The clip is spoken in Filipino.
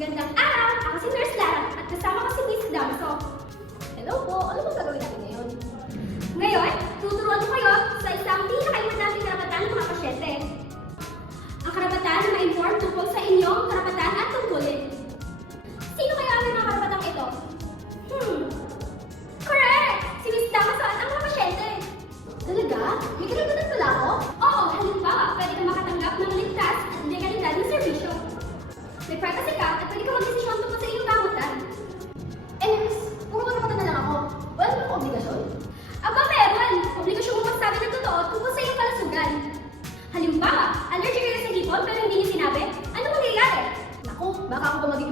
Magandang araw! Ako si Nurse Lara at kasama ko si Miss Damso. Hello po! Ano bang gagawin natin ngayon? Ngayon, tuturuan ko kayo sa isang pinaka-importanting karapatan ng mga pasyente. Ang karapatan na ma-inform tungkol sa inyong karapatan at tungkulin. Sino kaya ang mga karapatang ito? Correct! Si Miss Damso at ang mga pasyente. Talaga? May karapatan pala ako? Oo, halimbawa, pwede kang makatanggap ng ligtas at legalidad ng serbisyo. May privacy ka at pwede ka mag-desisyon tungkol sa iyong gamutan. Miss, puro karapatan na lang ako. Wala naman akong obligasyon. Aba, meron! Obligasyon mo magsabi ng totoo tungkol sa iyong kalusugan. Halimbawa, allergic ka na sa hipon pero hindi niyo sinabi, ano mangyayari? Naku, baka ako pa maging